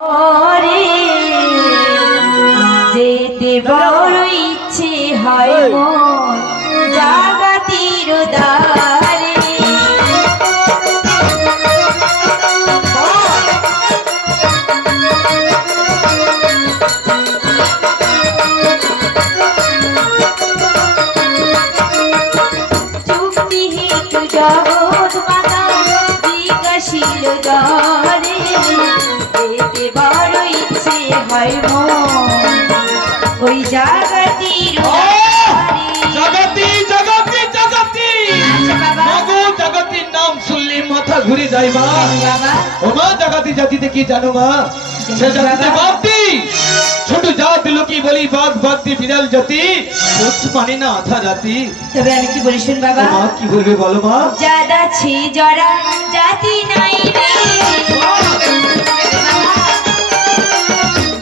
ওরে যেতে বড় ইচ্ছে হয় মন জাগাতির দ্বারে। চুক্তিহীন জগৎ মাতা বিকাশীল দ্বারে যেতে বড় ইচ্ছে হয় মন ওই জাগতির জগতি জগতি জগতি মাগো জগতির নাম শুনলে মাথা ঘুরে যায় মা। বাবা ও মা জগতি জাতিতে কি জানো মা? সে জাতিতে বাগদি ছোট জাত লোকি বলি বাঘ বাগদি বিড়াল জাতি পোষ মানে না আধা রাতি। তবে আমি কি বলি শুন বাবা, মা কি বলবে বলো মা? জাদা ছি জরা জাতি নাই রে,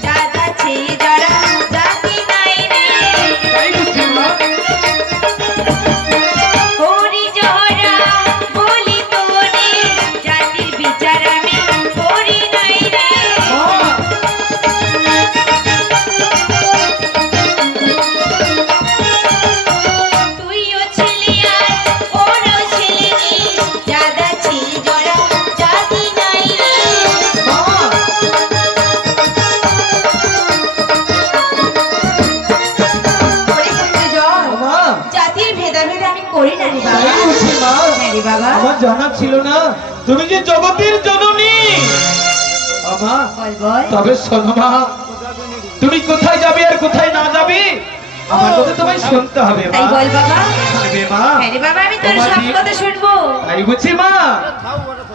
জাদা ছি জরা জাতি নাই রে, তাই বুঝছি মা। হরি জরা বলি তোরে জাতির বিচার আমি করি নাই রে। মা তুইও ছিলি আর ওরও ছিলি জাদা ছি জরা জাতি নাই রে। মা ওরে বন্ধুজন, ও মা জাতির ভেদাভেদ আমি করি না রে বাবা। তাই বুঝছি মা। হ্যাঁ রে বাবা, আমার জানা ছিল না তুমি যে জগতের জননী। আমা বল বল। তবে শোনো মা, তুমি কোথায় যাবে আর কোথায় না যাবে আমার কথা তোমায় শুনতে হবে মা। তাই বল বাবা। শুনবে মা? হ্যাঁ রে বাবা, আমি তোর তোমার সব দি- কথা শুনবো। তাই বুঝছি মা।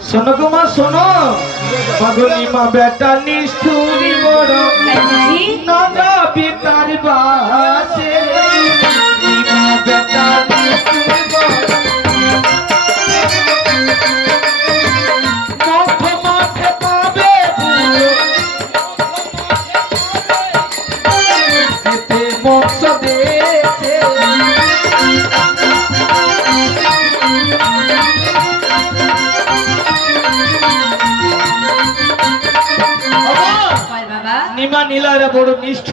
শোনো গো মা শোনো, পাগলি মা বেটা নিষ্ঠুরি বড় তাই বুঝি? না যাবি তার বাসে। মা বেটা নিষ্ঠুরি বড় মাঠে মাঠে পাবে বুড়ো যেতে মোক্ষ দেশে। বল বাবা। নিমা নীলারা বড় নিষ্ঠ